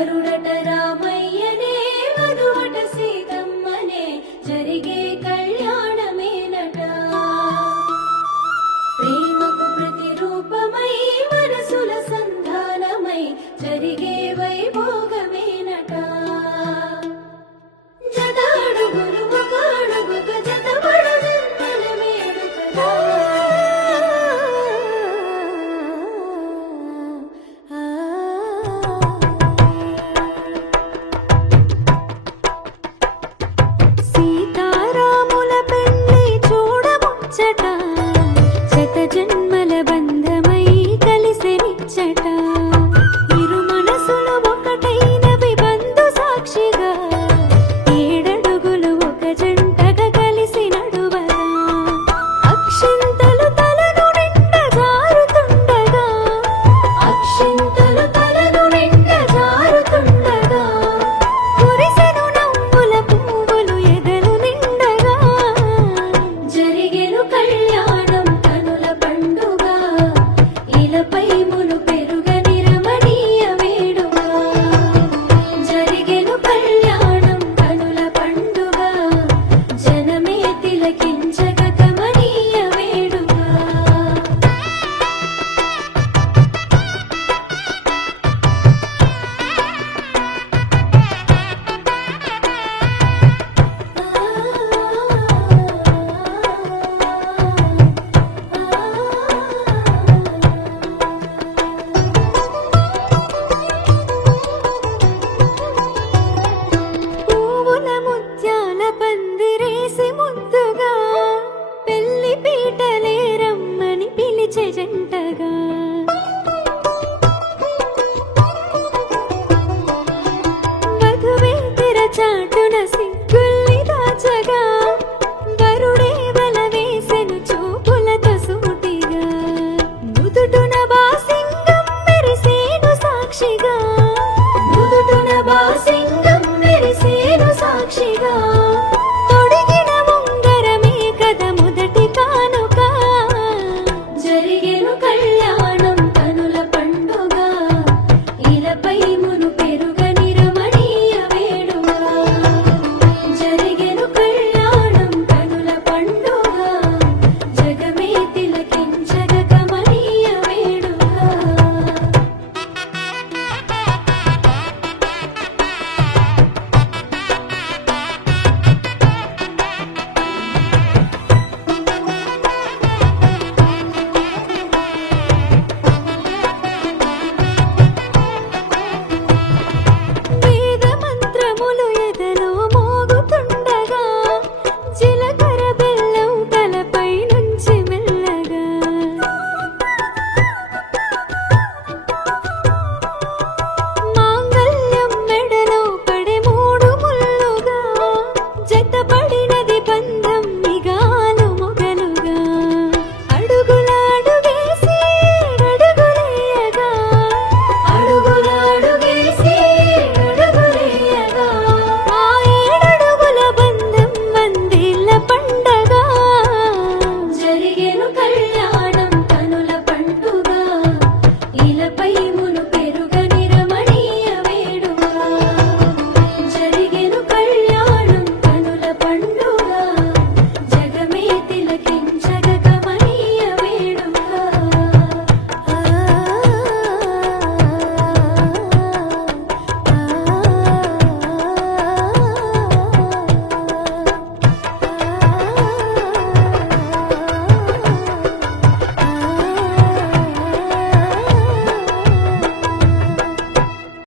వరుడట రామయ్యనే వధువట సీతమ్మనే జరిగే కళ్యాణమేనట ప్రేమకు ప్రతిరూపమై మనసుల సంధానమై జరిగే వైభోగమేనట జత అడుగులు ఒక అడుగుక జతపడు జంటల వేడుకగా సీతారాముల పెళ్లి చూడముచ్చట శత జన్మల బంధమై కలిసెనిచ్చట ఇరు మనసులు ఒకటైనవి బంధు సాక్షిగా ఏడడుగులు ఒక జంటగా కలిసి నడువగా అక్షింతలు తలను నిండ జారుతుండగా అక్షింతలు తలను నిండ జారుతుండగా కురిసెను నవ్వుల పువ్వులు ఎదలు నిండగా జరిగెను కళ్యాణం కనుల పండుగ ఇలపై ములు పెరుగని రమణీయ వేడుక జరిగెను కళ్యాణం కనుల పండుగ జనమే తిలకించగ కమనీయ వేడుక పువ్వుల ముత్యాల పందిరేసి ముద్దుగా పెళ్లి పీటలే రమ్మని పిలిచే జంటగా వధువే తెరచాటు